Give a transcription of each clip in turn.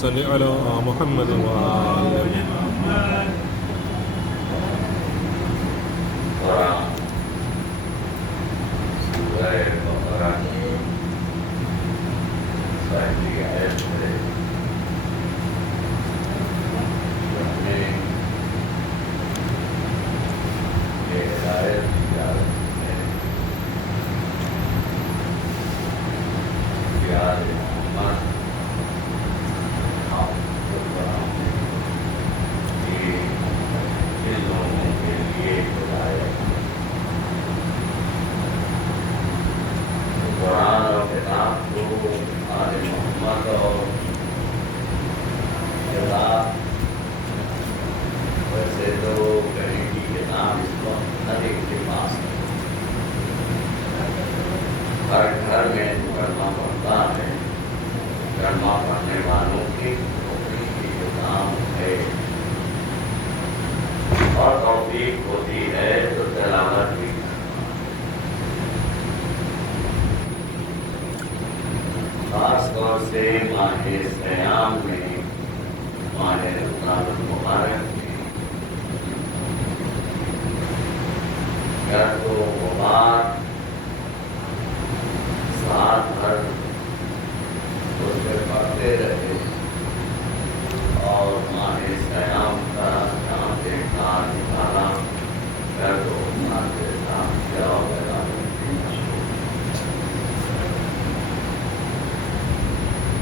صل على محمد وآل محمد.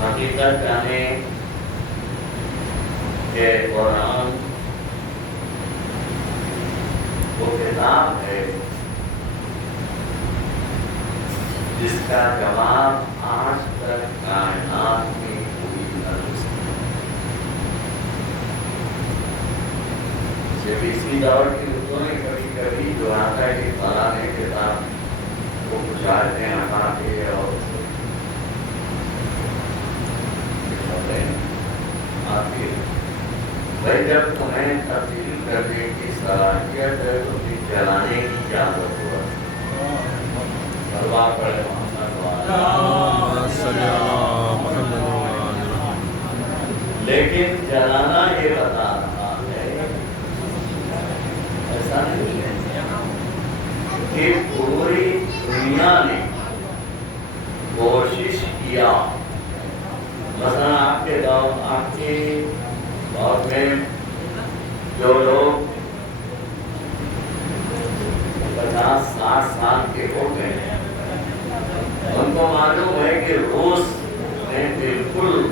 حقیقت جانے کہ قرآن وہ کتاب ہے جس کا جواب آج تک کائنات میں کوئی نہ ہو سکتا. جب اسی دور کی اردو میں کبھی کبھی جو آتا ہے کہ فلاں کتاب کو پچھاڑتے ہیں ہٹا کے اور آتی ہے بھائی جب تمہیں تبدیل کرنے کی صلاحیت ہے تو پھر جلانے کی کیا ضرورت ہے؟ سلوات پڑھے لیکن جلانا یہ بتا رہا ہے ایسا نہیں ہے کہ پوری دنیا نے کوشش کیا. مثلا آپ کے دور میں جو لوگ 50-60 سال کے ہو گئے ہیں ان کو معلوم ہے کہ روس میں بالکل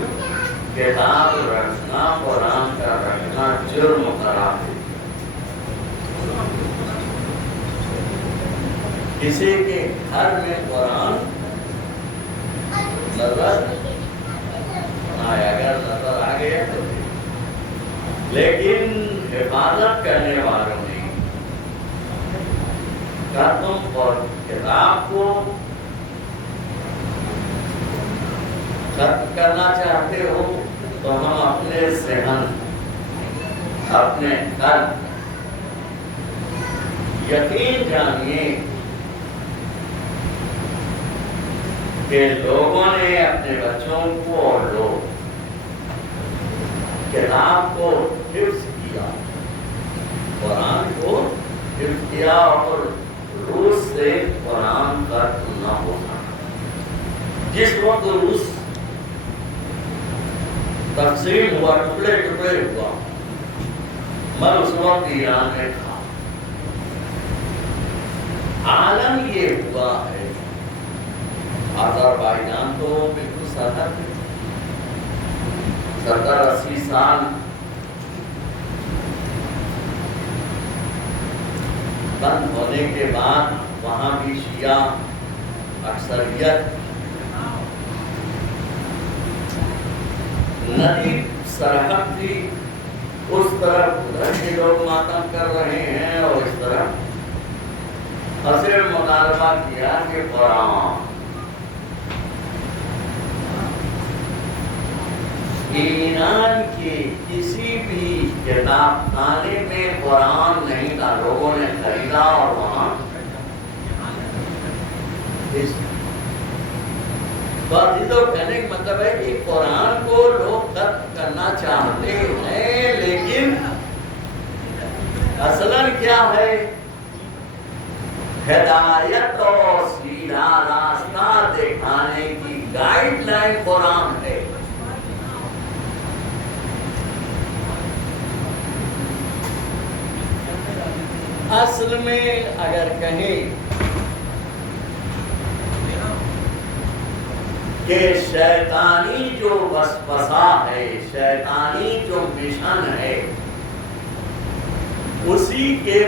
کتاب رکھنا قرآن کا رکھنا جرم قرار ہے. کسی کے گھر میں قرآن نظر اگر نظر آ گیا تو لیکن حفاظت کرنے والوں نے تم اور کتاب کو ختم کرنا چاہتے ہو تو ہم اپنے ذہن، اپنے قلب، یقین جانیے کہ لوگوں نے اپنے بچوں کو اور لوگ کتاب کو حفظ کیا، قرآن کو حفظ کیا، اور روس سے قرآن کا نہ ہونا۔ جس وقت روس تقسیم ہوا، ٹکڑے ٹکڑے ہوا، میں اس وقت ایران میں تھا۔ عالم یہ ہوا ہے، آذربائیجان تو بالکل سرحد ہے، 70-80 سال بند ہونے کے بعد وہاں بھی شیعہ اکثریت، ندی سرحد تھی، اس طرف ادھر کے لوگ ماتم کر رہے ہیں اور اس طرف اصل مطالبہ کیا کہ قرآن، ایران کے کسی بھی کتاب خانے میں قرآن نہیں تھا، لوگوں نے خریدا اور وہاں تو کہنے کا مطلب ہے کہ قرآن کو لوگ ختم کرنا چاہتے ہیں، لیکن اصلاً کیا ہے؟ ہدایت اور سیدھا راستہ دکھانے کی گائیڈ لائن قرآن ہے۔ اصل میں اگر کہیں کہ شیطانی جو وسوسہ ہے، شیطانی جو مشن ہے، اسی کے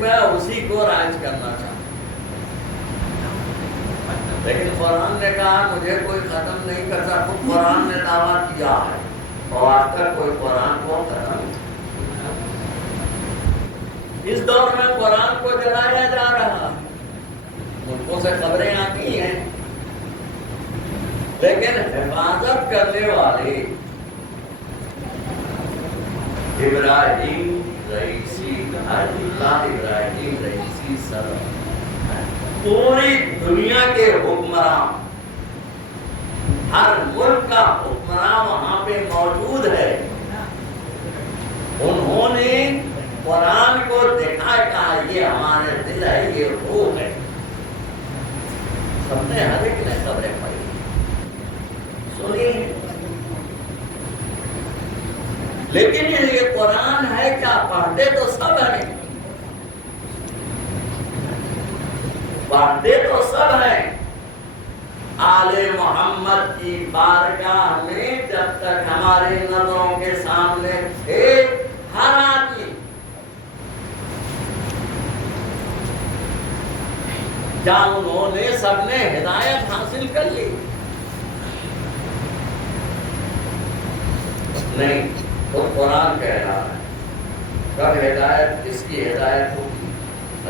میں اسی کو رائج کرنا چاہتا ہوں، لیکن قرآن نے کہا مجھے کوئی ختم نہیں کر سکتا، خود قرآن نے دعویٰ کیا ہے اور آج تک کوئی قرآن کو ختم نہیں۔ اس دور میں قرآن کو جلایا جا رہا، ملکوں سے خبریں آتی ہیں، لیکن حفاظت کرنے والے ابراہیم رئیسی، اللہ ابراہیم رئیسی صدر، پوری دنیا کے حکمراں، ہر ملک کا حکمراں وہاں پہ موجود ہے، انہوں نے قرآن کو دیکھا، کہا یہ ہمارے دل ہے، یہ روح ہے، سب نے ہر ایک نے خبریں پڑھی سنی، لیکن یہ قرآن ہے کیا؟ پڑھتے تو سب ہیں، پڑھتے تو سب ہیں۔ آل محمد کی بارگاہ میں جب تک ہماری نظروں کے سامنے تھے، ہر آدمی جہاں انہوں نے سب نے ہدایت حاصل کر لی نہیں، تو قرآن کہہ رہا ہے کب ہدایت، کس کی ہدایت ہوگی؟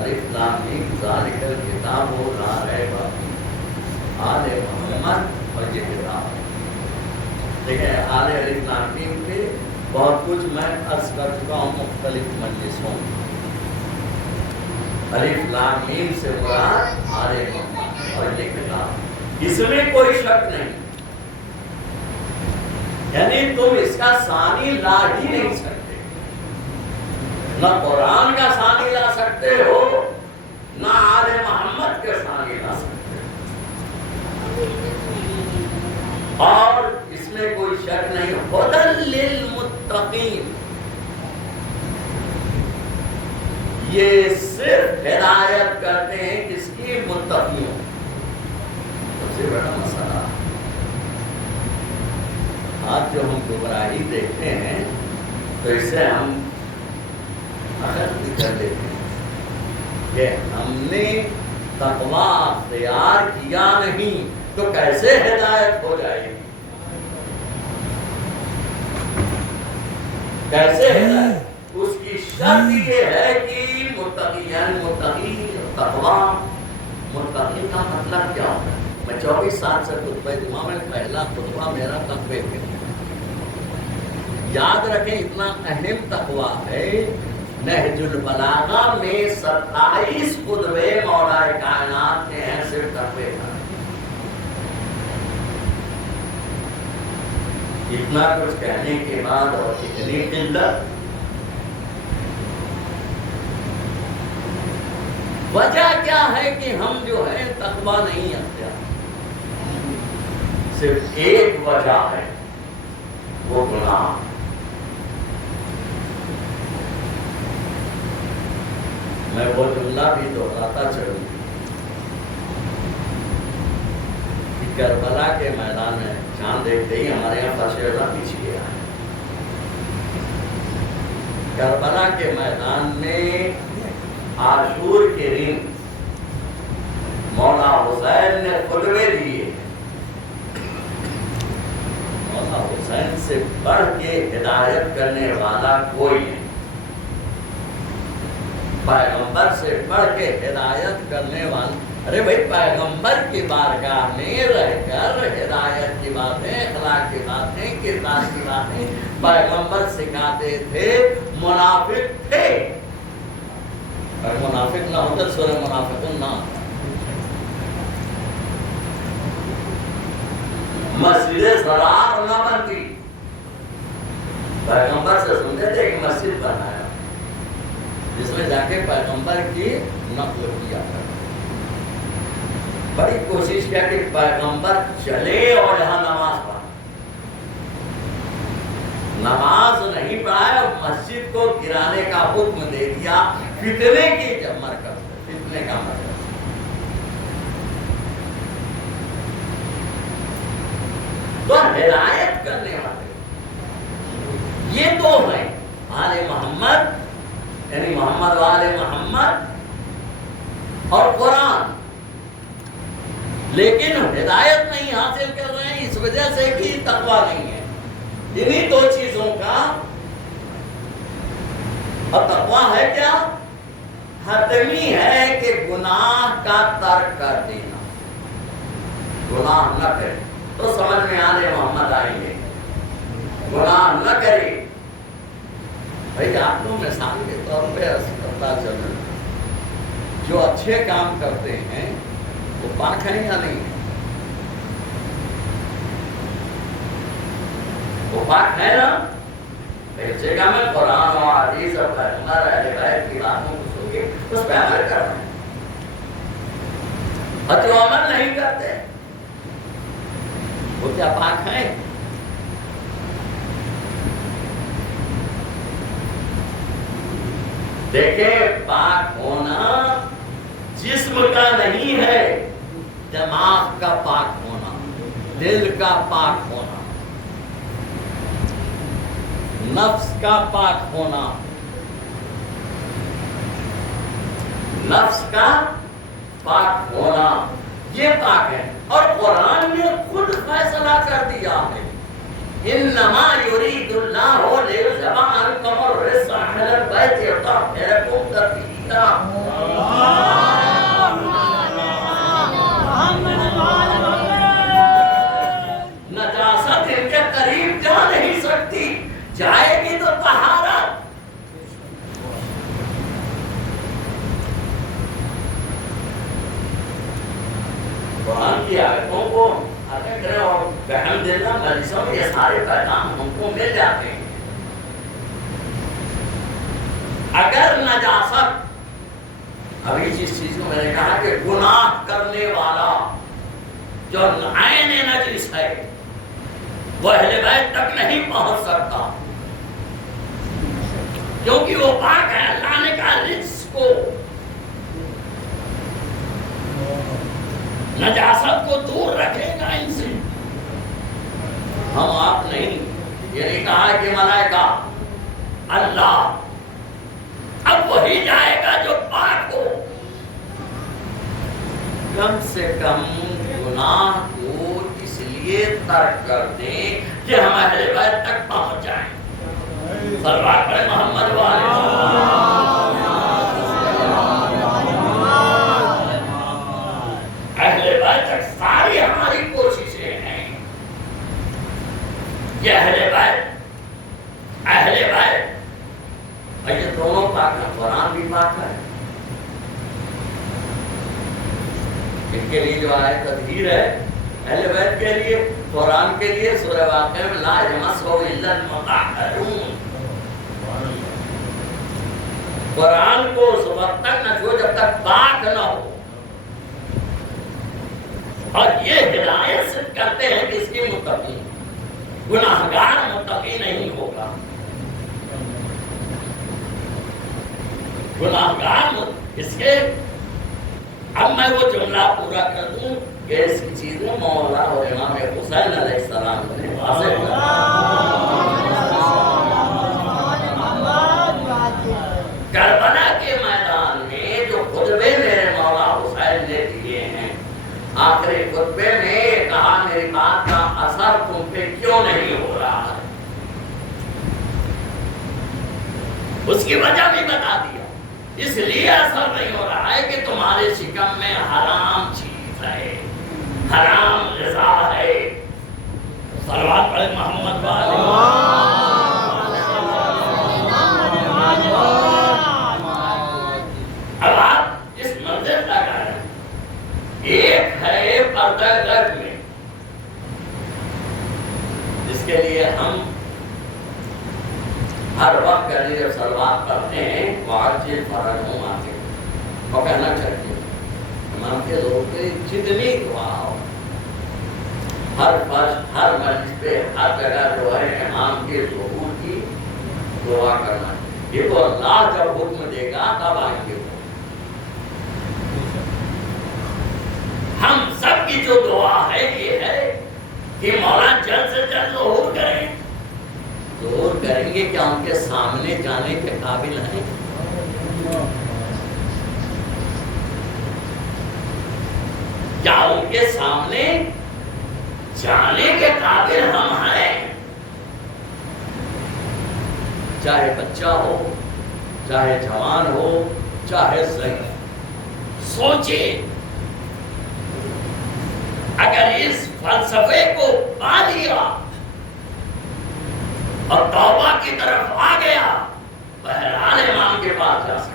الف لام میم ذالک الکتاب لا ریب فیہ، آل محمد اور یہ کتاب۔ دیکھیں آل الف لام میم پہ بہت کچھ میں عرض کر چکا ہوں مختلف مجلسوں میں۔ الف لام میم سے مراد آل محمد اور یہ کتاب، اس میں کوئی شک نہیں، یعنی تم اس کا ثانی لا ہی نہیں سکتے، نہ قرآن کا ثانی لا سکتے ہو، نہ آل محمد کے ثانی لا سکتے ہو، اور اس میں کوئی شک نہیں۔ ہدی للمتقین، یہ صرف ہدایت کرتے ہیں کس کی؟ متقیوں۔ سب سے بڑا مسئلہ آج جو ہم گمراہی دیکھتے ہیں تو اس سے ہم اخذ بھی کر لیتے ہیں کہ ہم نے تقویٰ اختیار کیا نہیں تو کیسے ہدایت ہو جائے گی؟ کیسے ہدایت؟ اس کی شرط یہ ہے کہ متقی، یعنی متقی تقویٰ، متقی کا مطلب کیا ہوتا ہے؟ میں 24 سال سے خطبہ جمعہ میں پہلا خطبہ میرا تقوی پہ یاد رکھیں، اتنا اہم تقوی ہے۔ نہج البلاغہ میں 27 خطبے مولا کائنات کے ہیں صرف تقوی کا۔ اتنا کچھ کہنے کے بعد اور اتنی قلت، وجہ کیا ہے کہ ہم جو ہے تقوی نہیں اختیار؟ صرف ایک وجہ ہے، وہ گناہ۔ میں وہ جملہ بھی دہراتا چلوں کہ کربلا کے میدان میں چاند دیکھتے ہی ہمارے یہاں فرشتہ پیچھے گیا ہے۔ کربلا کے میدان میں عاشور کے دن مولا حسین نے خطبے دیے۔ مولا حسین سے بڑھ کے ہدایت کرنے والا کوئی نہیں، پیغمبر سے بڑھ کے ہدایت کرنے والا۔ ارے بھائی، پیغمبر کی بارگاہ میں رہ کر ہدایت کی باتیں، اخلاق کی باتیں، کردار کی باتیں پیغمبر سکھاتے تھے۔ منافق تھے، اور منافق نہ ہوتے سورہ منافقون نہ ہوتا۔ مسجد زرار نہ بنتی، پیغمبر سے سنتے تھے کہ مسجد بنایا جس میں جا کے پیغمبر کی نقل کیا کرتا۔ بڑی کوشش کیا کہ پیغمبر چلے اور یہاں نماز پڑھا، نماز نہیں پڑھائے اور مسجد کو گرانے کا حکم دے دیا۔ فتنے کی مرکز، فتنے کا مرکز۔ تو ہدایت کرنے والے یہ دو ہیں، آل محمد یعنی محمد و آل محمد اور قرآن، لیکن ہدایت نہیں حاصل کر رہے ہیں اس وجہ سے کہ تقوی نہیں ہے۔ انہی دو چیزوں کا، اور تقوی ہے کیا؟ حتمی ہے کہ گناہ کا ترک کر دینا، گناہ نہ کرے تو سمجھ میں آل محمد آئیں گے، گناہ نہ کرے۔ بھائی آپ لوگ مثال کے طور پہ پتا چل، جو اچھے کام کرتے ہیں وہ پاک ہیں یا نہیں؟ وہ پاک ہے نا؟ ایک جگہ میں قرآن اور حدیث اور پیغمبر اہل بیت کی باتوں کو سن کے اس پہ عمل کر رہے ہیں، اور جو عمل نہیں کرتے وہ کیا پاک ہیں؟ دیکھیں، پاک ہونا جسم کا نہیں ہے، دماغ کا پاک ہونا، دل کا پاک ہونا، نفس کا پاک ہونا، نفس کا پاک ہونا، یہ پاک ہے۔ اور قرآن نے خود فیصلہ کر دیا ہے، انما یرید اللہ لیذهب عنکم الرجس اہل البیت ویطہرکم تطہیرا۔ نجاست ان کے قریب جا نہیں سکتی، جائے گی تو طہارت۔ قرآن کی آیتوں کو اور بحمدللہ مجلسوں میں یہ سارے پیغام ہم کو مل جاتے ہیں۔ اگر نجاست، ابھی جس چیز کو میں نے کہا کہ گناہ کرنے والا جو عین نجس ہے وہ اہل بیت تک نہیں پہنچ سکتا، کیونکہ وہ پاک ہے۔ اللہ نے کہا رجس کو، نجاست کو دور رکھے گا ان سے، ہم آپ نہیں۔ یہ نہیں کہا کہ ملائکہ، اللہ، اب وہی جائے گا جو پاک ہو۔ کم سے کم گناہ کو اس لیے ترک کر دیں کہ ہم اہل بیت تک پہنچ جائیں۔ صلوات پڑھیں محمد والے۔ اہل بیت تک ساری بیت اور یہ دونوں پاک ہیں، قرآن بھی پاک ہے. ان کے لیے جو آئے تطہیر ہے اہل بیت کے لیے، قرآن کے لیے سورہ واقعہ میں لا یمسہ الا المطہرون. قرآن کو اس وقت تک نہ چھو جب تک پاک نہ ہو. اور یہ ہدایت سے کرتے ہیں کہ اس کی متقی، گناہگار متقی نہیں ہوگا. گناہگار اس کے اب میں وہ جملہ پورا کر دوں کہ اس کی چیزیں مولا اور امام حسین علیہ السلام نے واضح کربلا کے میدان میں جو خطبے میرے مولا حسین نے دیے ہیں، آخری خطبے میں یہ کہا میری بات کا اثر تم پہ کیوں نہیں ہو رہا ہے. اس کی وجہ بھی بتا دیا. اس لیے اثر نہیں ہو رہا ہے کہ تمہارے شکم میں حرام چیز ہے، حرام غذا ہے. صلوات پڑھیں محمد والے. اب آپ اس منظر تک آئے. ایک ہے پردہ غیب میں جس کے لیے ہم ہر وقت کہتے جب صلوات پڑھتے ہیں معجل فرجہم آتے اور کہنا چاہیے امام کے لوگ کے جتنی دعا ہو ہر فرض ہر مجلس پہ ہر جگہ جو ہے امام کے ظہور کی دعا کرنا. یہ تو اللہ جب حکم دے گا تب آئیں گے. ہم سب کی جو دعا ہے یہ ہے کہ مولا جلد سے جلد ظہور کریں. ظہور کریں گے کیا ان کے سامنے جانے کے قابل ہیں؟ کیا ان کے سامنے جانے کے قابل ہم ہیں؟ چاہے بچہ ہو، چاہے جوان ہو، چاہے ضعیف. سوچیں اگر اس فلسفے کو پا لیا اور توبہ کی طرف آ گیا، بہرحال امام کے پاس جا سکتا.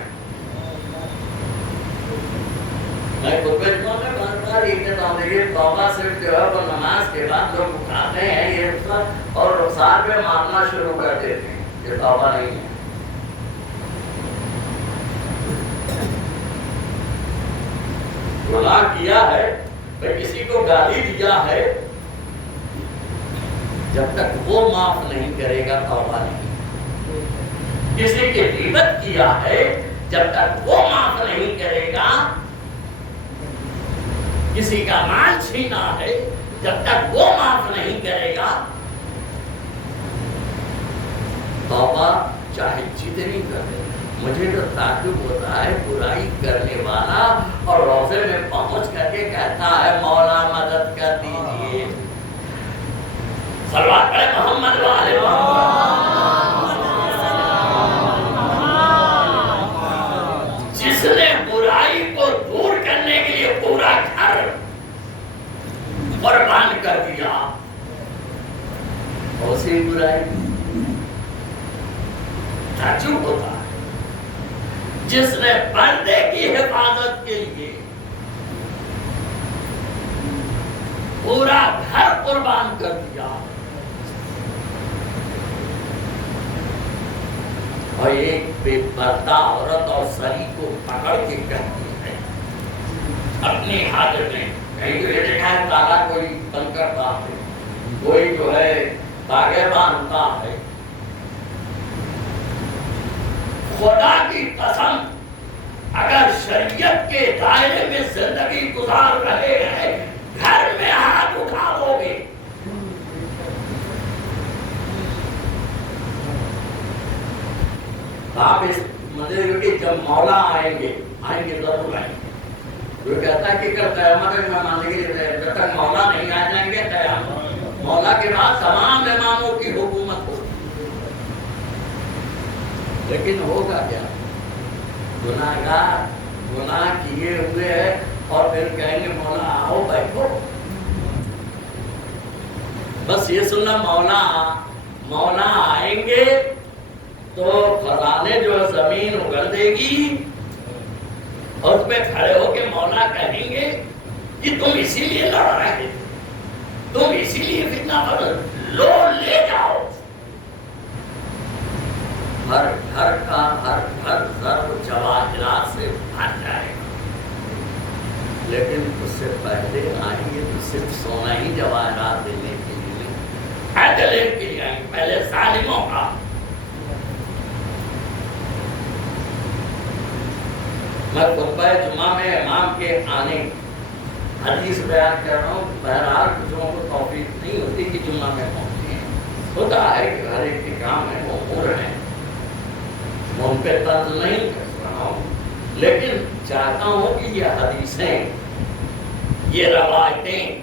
میں خطبے میں بار یہ کہتا ہوں یہ توبہ صرف جو ہے وہ نماز کے بعد لوگ اٹھاتے ہیں یہ اور رخسار پہ مارنا شروع کر دیتے ہیں. یہ توبہ نہیں ہے. گناہ کیا ہے، کسی کو گالی دیا ہے، جب تک وہ معاف نہیں کرے گا توبہ نہیں. کسی کی غیبت کیا ہے، جب تک وہ معاف نہیں کرے گا. کسی کا مال چھینا ہے، جب تک وہ معاف نہیں کرے گا توبہ چاہے جتنی کرے. مجھے تو تعجب ہوتا ہے برائی کرنے والا اور روزے میں پہنچ کر کے کہتا ہے مولا مدد کر دیجیے. صلوات پڑھیں محمد والے جس نے برائی کو دور کرنے کے لیے پورا گھر قربان کر دیا، اسی برائی تعجب ہوتا ہے. جس نے پردے کی حفاظت کے لیے پورا گھر قربان کر دیا اور ایک بے پردہ عورت اور سری کو پکڑ کے کہتی ہے اپنی حاجت میں کہیں تو یہ دیکھا ہے تالا کوئی بند کرتا ہے، کوئی جو ہے داغے باندھتا ہے. خدا کی قسم اگر شریعت کے دائرے میں زندگی گزار رہے ہیں گھر میں ہاتھ اٹھا لو گے. آپ اس مطلب کہ جب مولا آئیں گے ضرور آئیں گے. وہ کہتا ہے کہ کل قیامت میں ماننے کے لیے جب تک مولا نہیں آ جائیں گے قیامت مولا کے بعد تمام اماموں کی حکومت ہوگی. لیکن ہوگا کیا؟ گناہگار گناہ کیے ہوئے ہیں اور پھر کہیں گے مولا آؤ بیٹھو. بس یہ سننا مولا مولا آئیں گے تو خزانے جو زمین اگل دے گی اور اس پہ کھڑے ہو کے مولا کہیں گے کہ تم اسی لیے لڑ رہے تھے، تم اسی لیے فتنہ بدل لو، لے جاؤ۔ ہر گھر کا ہر گھر زر جواہرات سے بھر جائے گا، لیکن اس سے پہلے آئیں گے تو صرف سونا ہی جواہرات دینے کے لیے نہیں، کے لیے آئیں گے، پہلے ظالموں کا۔ میں خطبہ جمعہ میں امام کے آنے حدیث بیان کر رہا ہوں، بہرحال کچھوں کو توفیق نہیں ہوتی کہ جمعہ میں پہنچے ہیں، ہوتا ہے کہ ہر ایک کے کام ہے، وہ امور ہیں، میں ان پہ طنز نہیں کر رہا ہوں، لیکن چاہتا ہوں کہ یہ حدیثیں، یہ روایتیں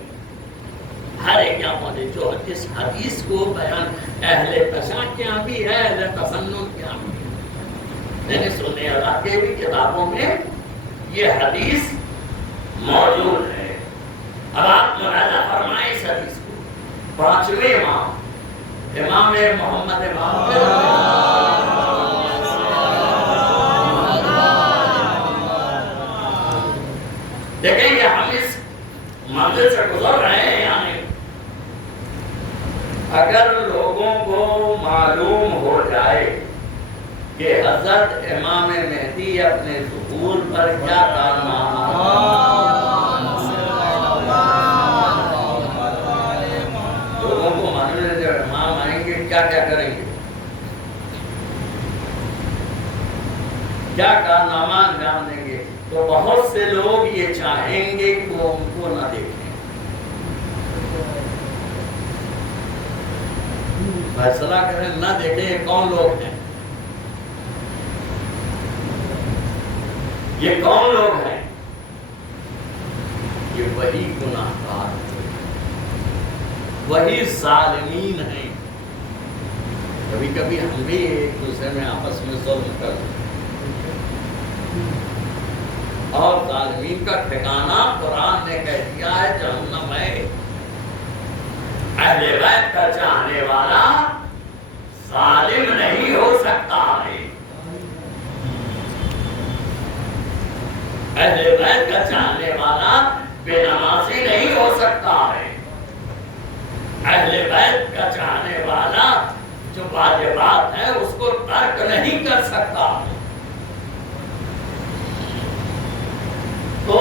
ہر ایک یہاں پہنچے، جو اس حدیث کو بیان اہل تشیع کے یہاں بھی ہے، اہل تسنن کے یہاں بھی ہے۔ میں نے سننے اللہ کے بھی کتابوں میں یہ حدیث موجود ہے۔ اب آپ ملاحظہ فرمائیں اس حدیث کو، پانچویں امام محمد امام دیکھیں یہ ہم اس منزل سے گزر رہے ہیں، یعنی اگر لوگوں کو معلوم ہو جائے کہ حضرت امام مہدی اپنے ظہور پر کیا کارنامہ، لوگوں کو معلوم ہے جب امام آئیں گے کیا کیا کریں گے، کیا کارنامہ انجام دیں گے، تو بہت سے لوگ یہ چاہیں گے کہ وہ ان کو نہ دیکھیں، فیصلہ کریں نہ دیکھیں یہ کون لوگ ہیں، یہ کون لوگ ہیں، یہ وہی گناہگار، وہی ظالمین ہیں۔ کبھی کبھی ہم بھی ایک دوسرے میں آپس میں ظلم کرتے ہیں، اور ظالمین کا ٹھکانہ قرآن نے کہہ دیا ہے جہنم ہے۔ اہل بیت کا چاہنے والا ظالم نہیں ہو سکتا ہے، اہل بیت کا چاہنے والا بے نمازی نہیں ہو سکتا ہے، اہل بیت کا چاہنے والا جو واجبات ہے اس کو ترک نہیں کر سکتا۔ تو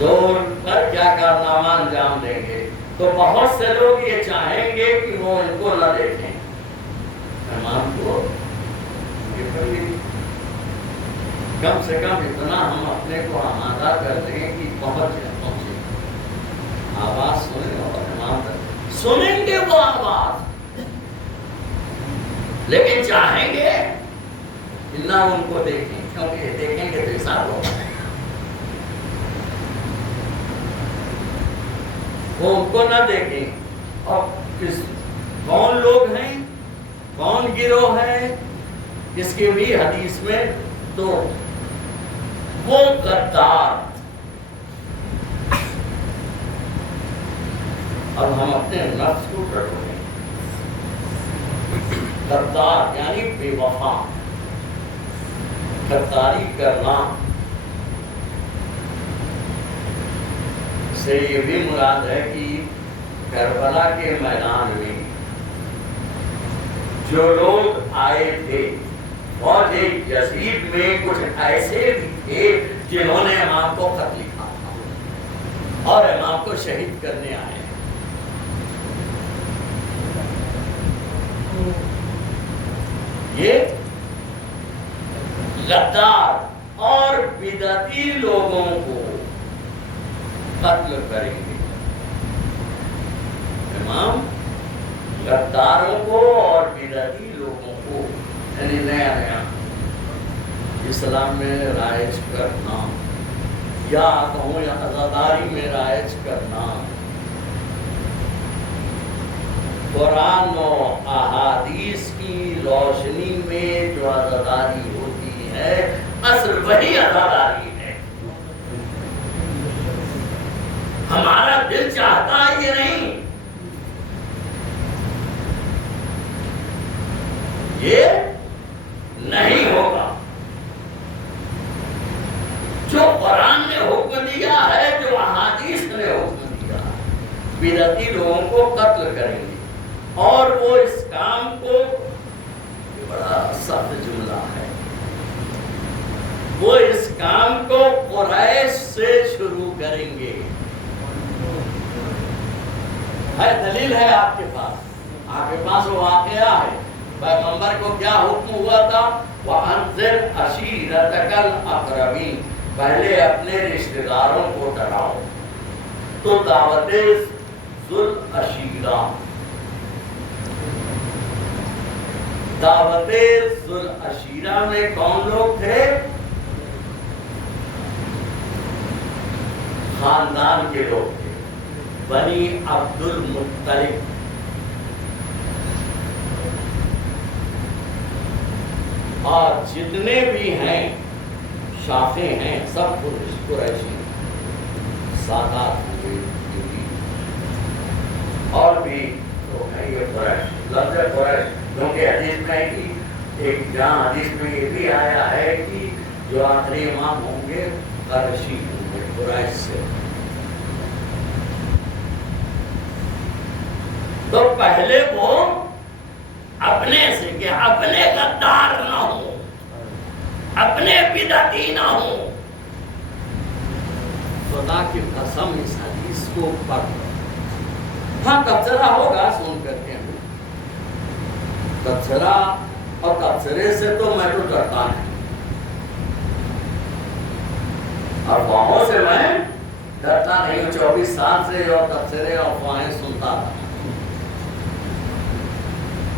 دور پر کیا کارنامہ انجام دیں گے، تو بہت سے لوگ یہ چاہیں گے کہ وہ ان کو نہ دیکھیں، امام کو کم سے کم اتنا ہم اپنے کو آمادہ کر دیں کہ پہنچے آواز سنیں اور امام سنیں گے وہ آواز، لیکن چاہیں گے کہ نہ ان کو دیکھیں، کیونکہ دیکھیں گے تو حساب ہوگا، وہ ان کو نہ دیکھیں۔ اور کون لوگ ہیں، کون گروہ ہے، اس کی بھی حدیث میں دو، وہ غدار، اب ہم اپنے نفس کو ڈرتے ہیں، غدار یعنی بے وفا، غداری کرنا سے یہ بھی مراد ہے کہ کربلا کے میدان میں جو لوگ آئے تھے اور یزید میں کچھ ایسے بھی تھے جنہوں نے امام کو خط لکھا تھا اور امام کو شہید کرنے آئے، یہ غدار اور بدعتی لوگوں کو قتل کریں گے، امام غداروں کو اور بدعتی لوگوں کو، یعنی نیا نیا اسلام میں رائج کرنا یا کہوں یا عزاداری میں رائج کرنا، قرآن و احادیث کی روشنی میں جو عزاداری ہوتی ہے اصل وہی عزاداری ہے۔ ہمارا دل چاہتا یہ نہیں اور وہ اس کام کو، بڑا سخت جملہ ہے، وہ اس کام کو قریش سے شروع کریں گے. ہے دلیل ہے آپ کے پاس وہ واقعہ ہے. پیغمبر کو کیا حکم ہوا تھا؟ وَأَنذِرْ عَشِيرَتَكَ الْأَقْرَبِينَ، پہلے اپنے رشتہ داروں کو ڈراؤ. تو دعوت ذو العشیرہ، دعوت ذو العشیرہ میں کون لوگ تھے؟ خاندان کے لوگ تھے، بنی عبد المطلب. اور جتنے بھی ہیں شاخیں ہیں سب قریشی، سادات ہوئے اور بھی تو ہیں یہ قریش. لفظ قریش کیونکہ حدیث میں ایک جہاں حدیث میں یہ بھی آیا ہے کہ جو آخری امام ہوں گے قریشی ہوں گے، قریش سے. تو پہلے وہ اپنے سے کہ اپنے غدار نہ ہوں، اپنے بدعتی نہ ہوں. خدا کی قسم اس حدیث کو پڑھ، ہاں تبصرہ ہوگا سن کر کے، تبصرہ اور تبصرے سے تو میں تو ڈرتا نہیں، افواہوں سے میں ڈرتا نہیں ہوں. 24 سال سے اور تبصرے افواہیں سنتا تھا.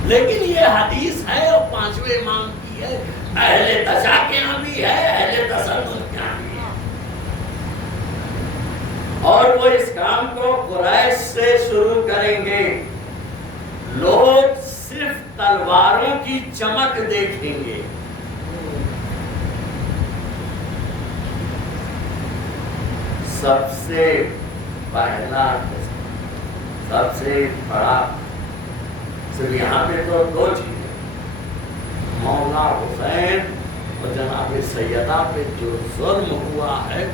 لیکن یہ حدیث ہے اور 5ویں امام کی ہے، اہل تشیع کے یہاں بھی ہے، اہل تسدد کے یہاں بھی ہے. اور وہ اس کام کو قریش سے شروع کریں گے. لوگ صرف تلواروں کی چمک دیکھیں گے. سب سے پہلا سب سے بڑا صرف یہاں پہ تو 2 چیزیں، مولا حسین اور جناب سیدہ پہ جو ظلم ہوا ہے،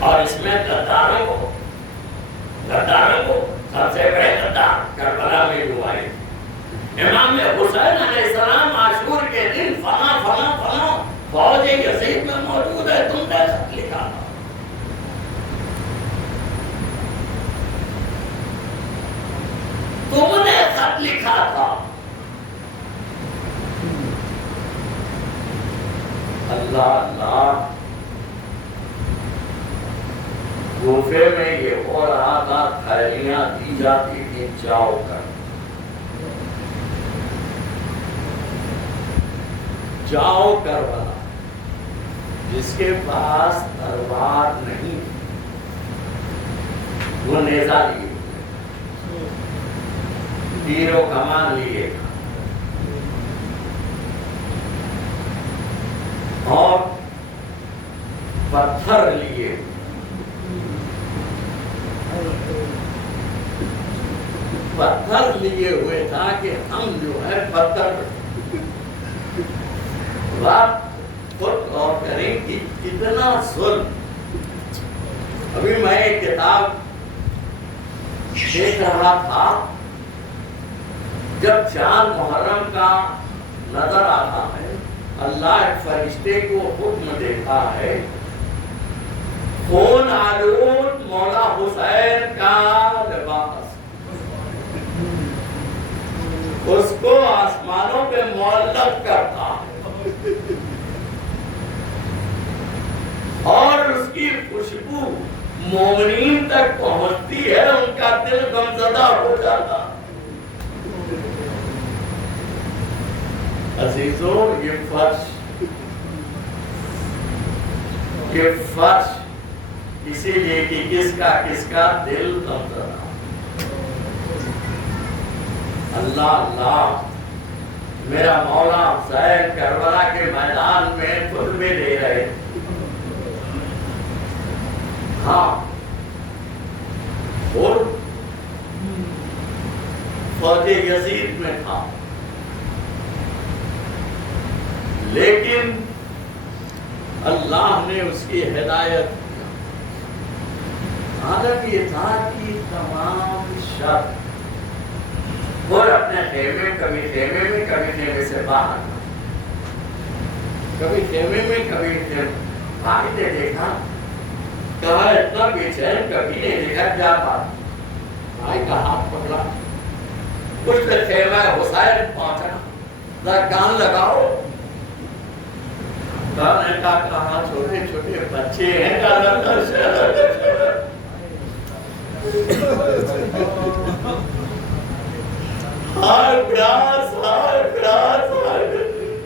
اور اس میں غداروں کو سب سے بڑے غدار کربلا میں جو آئے. امام حسین علیہ السلام عاشور کے دن فلاں فلاں فلاں فوج یزید میں موجود ہے، تم نے خط لکھا تھا. تم نے خط لکھا تھا. اللہ اللہ، کوفے میں یہ ہو رہا تھا، تھیلیاں دی جاتی تھی جاؤ کر والا. جس کے پاس تلوار نہیں وہ نیزہ لیے، تیر و کمان لیے اور پتھر لیے. پتھر لیے ہوئے تھا کہ ہم جو ہے پتھر خود غور کریں کہ کتنا ظلم. ابھی میں ایک کتاب دیکھ رہا تھا، جب چاند محرم کا نظر آتا ہے، اللہ ایک فرشتے کو حکم دیتا ہے، خون آلود مولا حسین کا لباس، اس کو آسمانوں پہ معلق کرتا ہے اور اس کی خوشبو مومنین تک پہنچتی ہے، ان کا دل غمزدہ ہو جاتا. عزیزوں، یہ فرش اسی لیے کہ کس کا دل غمزدہ. اللہ اللہ، میرا مولا حسین کربلا کے میدان میں خطبے دے رہے. ہاں، اور فوج یزید میں تھا، لیکن اللہ نے اس کی ہدایت حالانکہ اطاعت کی تمام شرط اور اپنے خیمے کبھی خیمے میں کبھی خیمے سے باہر کبھی خیمے میں کبھی بھائی نے دیکھا کہا اتنا بے چین کبھی نہیں دیکھا کیا بات بھائی کا ہاتھ پکڑا کچھ دیر خیمہ حسین پہنچا ذرا کان لگاؤ نے کہا چھوٹے چھوٹے بچے ہیں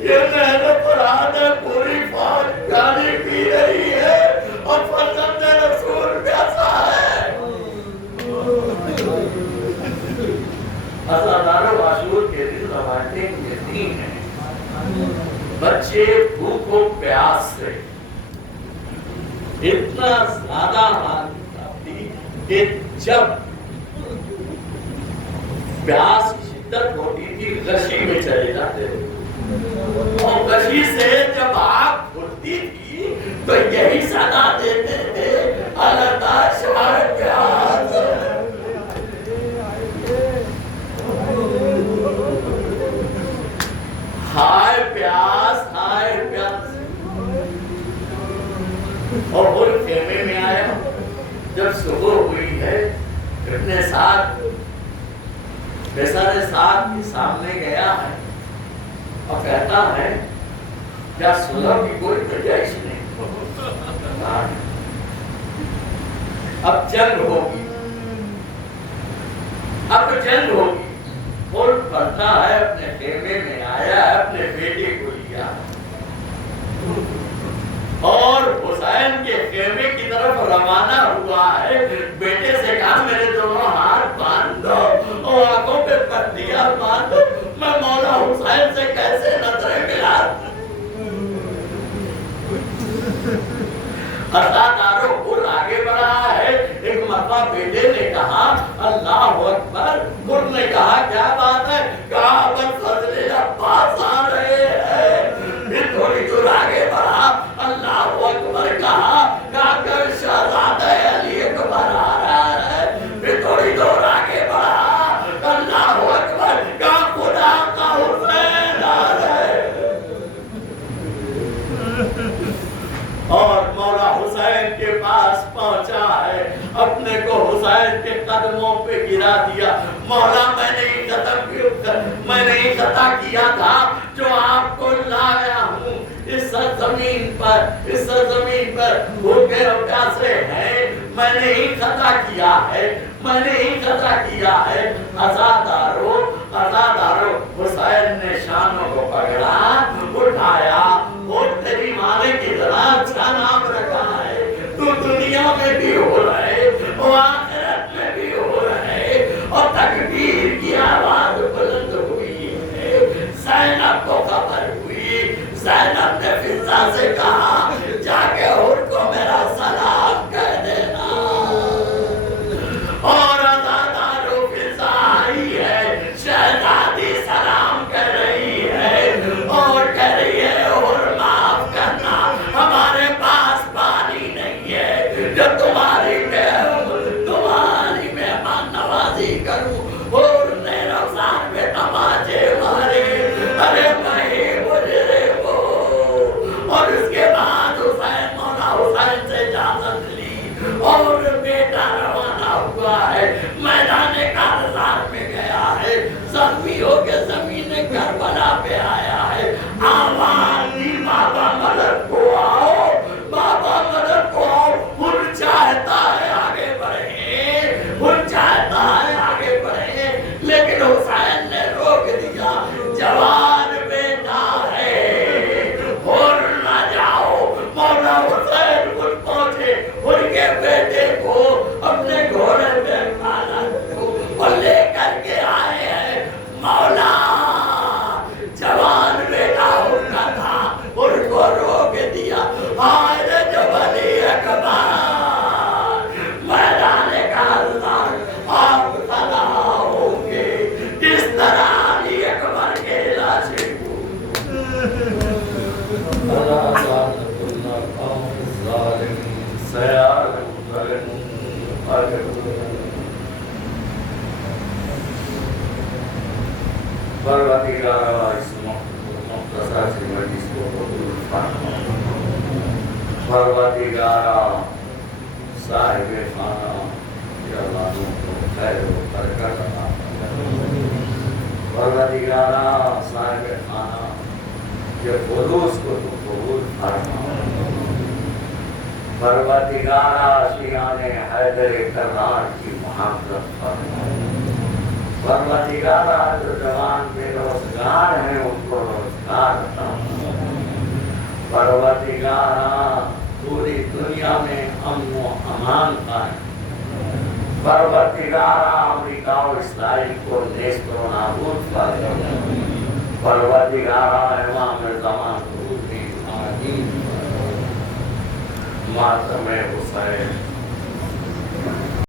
یہ محنت فرحان ہے پوری فوج گالی پی رہی ہے اور فرزند رسول کیسا ہے عزادارو عاشور کے دن روایتیں کہتی ہیں بچے بھوک و پیاس سے اتنا زیادہ حالت آتی کہ جب پیاس شدت ہوتی تھی غشی میں چلے جاتے تھے اور غشی سے جب آگ کھلتی تھی تو یہی صدا دیتے تھے اللہ شاہ پیاس ہائے پیاس ہائے پیاس اور وہ خیمے میں آیا جب صبح ہوئی ہے ابن سعد بیسار سعد کے سامنے گیا ہے اور کہتا ہے کیا صلح کی کوئی گنجائش نہیں اب جنگ ہوگی اب جنگ ہوگی اور پڑھتا ہے اپنے خیمے میں آیا ہے اپنے بیٹے کو لیا اور حسین کے خیمے کی طرف روانہ ہوا ہے بیٹے سے کہا میرے دونوں ہاتھ باندھ دو اور آنکھوں پہ پٹیاں باندھ دو میں مولا حسین سے کیسے نظریں ملا عزادارو پر آگے بڑھا ہے ایک مرتبہ بیٹے نے کہا اللہ اکبر پر نے کہا کیا بات ہے کہا ابن فضل عباس آ رہے ہیں پھر تھوڑی دور آگے بڑھا اللہ اکبر کہا کہ شہزادہ علی اکبر آ رہا ہے پھر تھوڑی دور آگے بڑھا اللہ اکبر کہا خدا کا حسین آ رہا ہے اور مولا حسین کے پاس پہنچا ہے اپنے کو حسین کے قدموں پہ گرا دیا مولا میں نے ہی خطا کیا تھا جو آپ کو لایا ہوں اس سرزمین پر بھوکے اور پیاسے ہیں میں نے ہی خطا کیا ہے عزادارو حسین نے شانوں کو پکڑا اٹھایا اور تیری مالک کی ذرا اچھا نام رکھا ہے تو دنیا میں بھی ہو رہے اور آخرت میں بھی ہو رہے اور تکبیر کی آواز بلند ہوئی ہے زینب کو خبر ہوئی زینب نے فضا سے کہا جا کے اور کو میرا سلام کہہ دینا اور عزادارو فضا آئی ہے شہزادی سلام کر رہی ہے اور کہہ رہی ہے اور معاف کرنا ہمارے پاس پانی نہیں ہے جو تمہاری مہمان نوازی کروں اور نئے رمضان میں تماچے مارے ارے میں مجرے ہو اور اس کے بعد حسین مولا حسین سے اجازت لی اور بیٹا روانہ ہوا ہے میدان کارزار میں گیا ہے زخمی ہو کے زمین کربلا پہ آیا ہے آواز دی بابا مدد کو آؤ ان چاہتا ہے آگے بڑھے لیکن حسین نے روک دیا جوان بیٹا ہے اور نہ جاؤ مولا حسین خود پہنچے ان کے بیٹے کو اپنے گھوڑے پہ کھانا اور لے کر کے آئے ہیں مولا جوان بیٹا ان کا تھا ان کو روک دیا آئے جبلی اکبر میدان کارزار آپ صلاح ہوں گے کس طرح علی اکبر کے لاشے کو اللہ ظالم سیار پروردگارا اس مختصر سی مجلس کو قبول فرما پروردگارا صاحب خانہ جوانوں کو خیر و برکت عطا فرما پروردگارا صاحب خانہ یہ خلوص کو تو قبول فرما پروردگارا شیعان حیدر کرار کی محافظت فرما پروردگارا جو جوان بے روزگار ہیں ان کو روزگار عطا فرما پروردگارا پوری دنیا میں امن و امان قائم پروردگارا امریکہ و اسرائیل کو نیست و نابود فرما پروردگارا امام زمان حضور آمین ماتم حسین